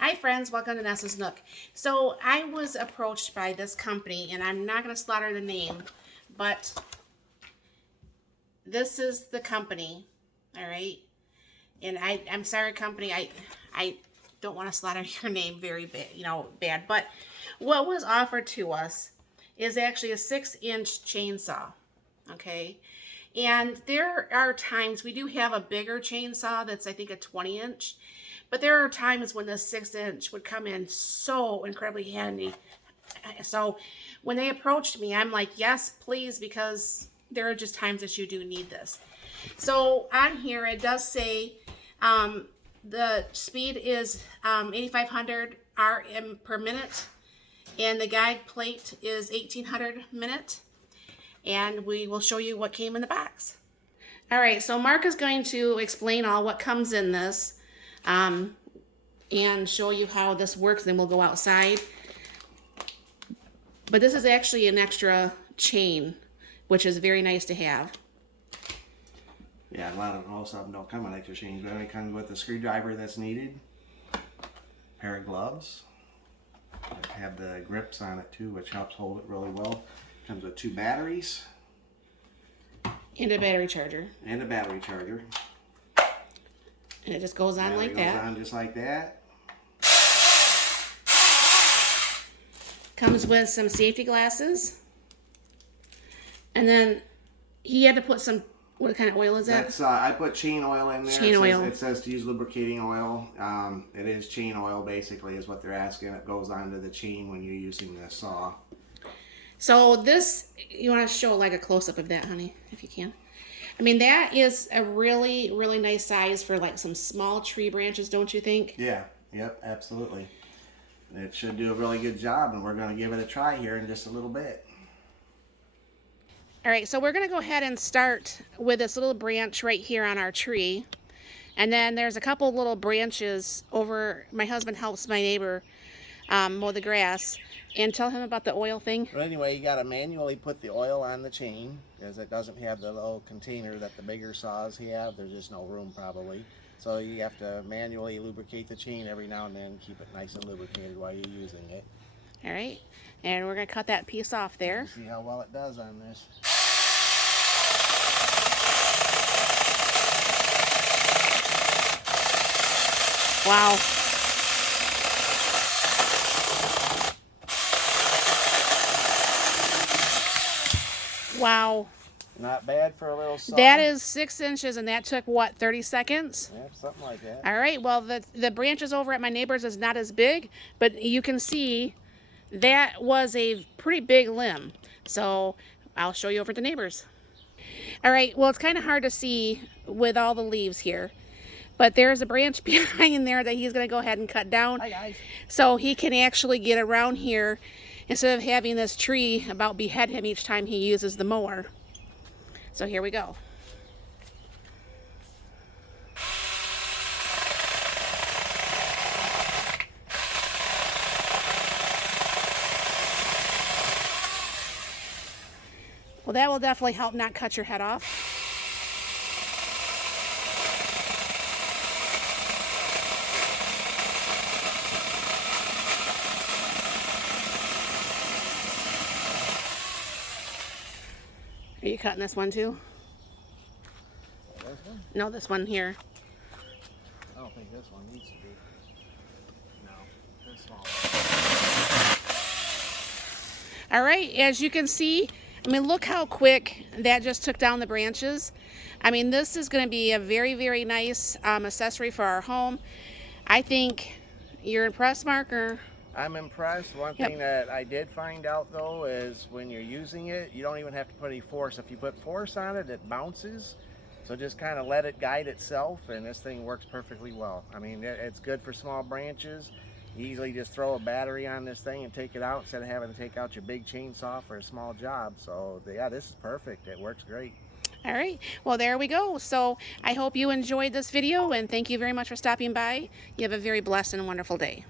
Hi friends, welcome to Nessa's Nook. So I was approached by this company, and I'm not going to slaughter the name, but this is the company, all right? And I'm sorry, company, I don't want to slaughter your name very bad, but what was offered to us is actually a 6-inch chainsaw, okay? And there are times we do have a bigger chainsaw that's, I think, a 20-inch. But there are times when the 6-inch would come in so incredibly handy. So when they approached me, I'm like, yes, please, because there are just times that you do need this. So on here, it does say the speed is 8,500 RM per minute. And the guide plate is 1,800 minute. And we will show you what came in the box. All right, so Mark is going to explain all what comes in this. And show you how this works, then we'll go outside. But this is actually an extra chain, which is very nice to have. Yeah, most of them don't come with extra chains, but it comes with a screwdriver that's needed, pair of gloves, they have the grips on it too, which helps hold it really well. Comes with 2 batteries. And a battery charger. And a battery charger. And it just goes on like that. Goes on just like that. Comes with some safety glasses. And then he had to put some, what kind of oil is that? That's, I put chain oil in there. Chain oil. It says to use lubricating oil. It is chain oil basically is what they're asking. It goes onto the chain when you're using the saw. So this, you want to show like a close-up of that, honey, if you can. I mean, that is a really, really nice size for like some small tree branches, don't you think? Yeah, yep, absolutely. It should do a really good job, and we're going to give it a try here in just a little bit. All right, so we're going to go ahead and start with this little branch right here on our tree. And then there's a couple little branches over. My husband helps my neighbor mow the grass. And tell him about the oil thing. But anyway, you got to manually put the oil on the chain because it doesn't have the little container that the bigger saws have. There's just no room probably. So you have to manually lubricate the chain every now and then, keep it nice and lubricated while you're using it. All right, and we're going to cut that piece off there. See how well it does on this. Wow. Wow. Not bad for a little saw. That is 6 inches, and that took, what, 30 seconds? Yeah, something like that. All right, well, the branches over at my neighbor's is not as big, but you can see that was a pretty big limb. So I'll show you over at the neighbor's. All right, well, it's kind of hard to see with all the leaves here, but there's a branch behind there that he's going to go ahead and cut down. Hi, guys. So he can actually get around here instead of having this tree about behead him each time he uses the mower. So here we go. Well, that will definitely help not cut your head off. Are you cutting this one too? This one? No, this one here. I don't think this one needs to be. No, this small. All right, as you can see, I mean, look how quick that just took down the branches. I mean, this is going to be a very, very nice accessory for our home. I think you're impressed, Mark, or? I'm impressed. One thing that I did find out though is when you're using it, you don't even have to put any force. If you put force on it, it bounces. So just kind of let it guide itself, and this thing works perfectly well. I mean, it's good for small branches. You easily just throw a battery on this thing and take it out instead of having to take out your big chainsaw for a small job. So yeah, this is perfect. It works great. All right, well, there we go. So I hope you enjoyed this video, and thank you very much for stopping by. You have a very blessed and wonderful day.